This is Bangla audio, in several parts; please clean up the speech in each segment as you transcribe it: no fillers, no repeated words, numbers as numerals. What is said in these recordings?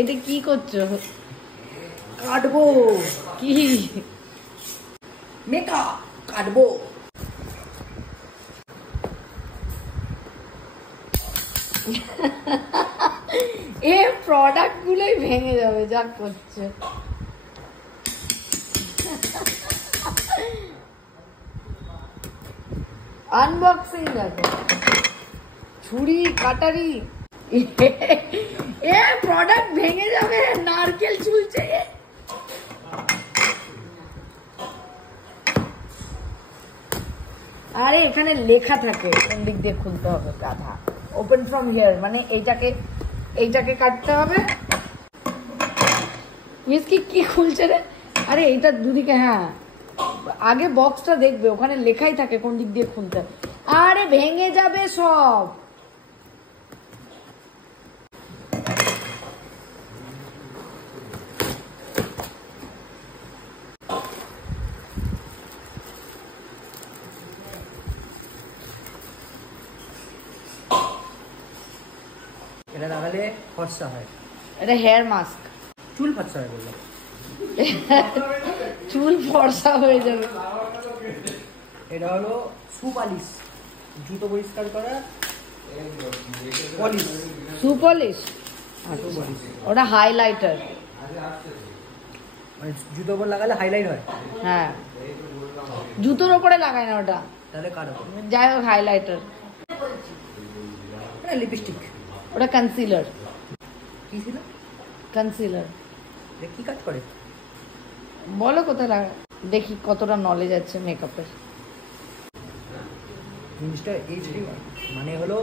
এটা কি করছো? কাটবো। কি মেকআপ কাটবো। এ প্রোডাক্ট গুলোই ভেঙে যাবে যা করছে। আনবক্সিং দেখো, ছুরি কাটারি। এ প্রোডাক্ট ভেঙে যাবে, নারকেল ঝুলছে। আরে এখানে লেখা থাকে কোন দিক দিয়ে খুলতে হবে, গাধা। ওপেন ফ্রম হিয়ার মানে এইটাকে কাটতে হবে। মিসকি কি খুলছে রে? আরে এইটা দুদিকে, হ্যাঁ আগে বক্সটা দেখবে, ওখানে লেখাই থাকে কোন দিক দিয়ে খুলতে হবে। আরে ভেঙে যাবে সব। এটা লাগালে ফর্সা হয়। এটা হেয়ার মাস্ক। চুল ফর্সা হয় বললো। চুল ফর্সা হয়ে যাবে। এটা হলো শু পালিশ, জুতো পরিষ্কার করা পলিশ। শু পলিশ, ওটা হাইলাইটার। মানে জুতো উপর লাগালে হাইলাইট হয়। হ্যাঁ, জুতোর ওপরে লাগায় না ওটা, তাহলে কাটবো। যাই হোক হাইলাইটার। এটা লিপস্টিক। ওটা কনসিলার। কি ছিল? কনসিলার। কি কাজ করে বলো কোথায় লাগা, দেখি কতটা নলেজ আছে মেকআপের। জিনিসটা এইচডি মানে হলো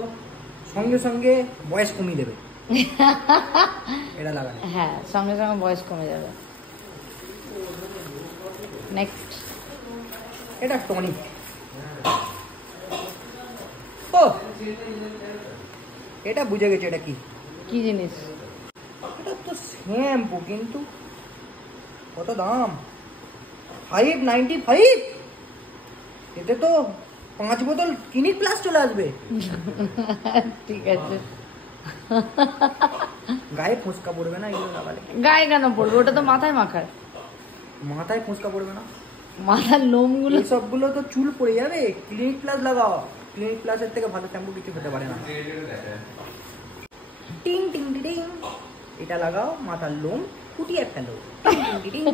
সঙ্গে সঙ্গে বয়স কমিয়ে দেবে। এটা লাগালে হ্যাঁ, সঙ্গে সঙ্গে বয়স কমে যাবে। নেক্সট, এটা টনিক। ও এটা বুঝে গেছে এটা কি কি জিনিস? এটা তো শ্যাম্পু, কিন্তু কত দাম? 595। এতে তো 5 বোতল ক্লিনিক প্লাস চলে আসবে। ঠিক আছে। গায়ে ফোঁসকা পড়বে না এগুলো লাগালে? গায়ে কেন পড়বে? ওটা তো মাথায় মাখার। মাথায় ফোঁসকা পড়বে না? মাথার লোমগুলো। সবগুলো তো চুল পড়ে যাবে। ক্লিনিক প্লাস লাগাও, ক্লিনিক প্লাসের থেকে ভালো শ্যাম্পু কিছু হতে পারে না। টিং টিং টিং, এটা লাগাও, মাথার লোম ফুটিয়ে ফেলো। টিং টিং টিং।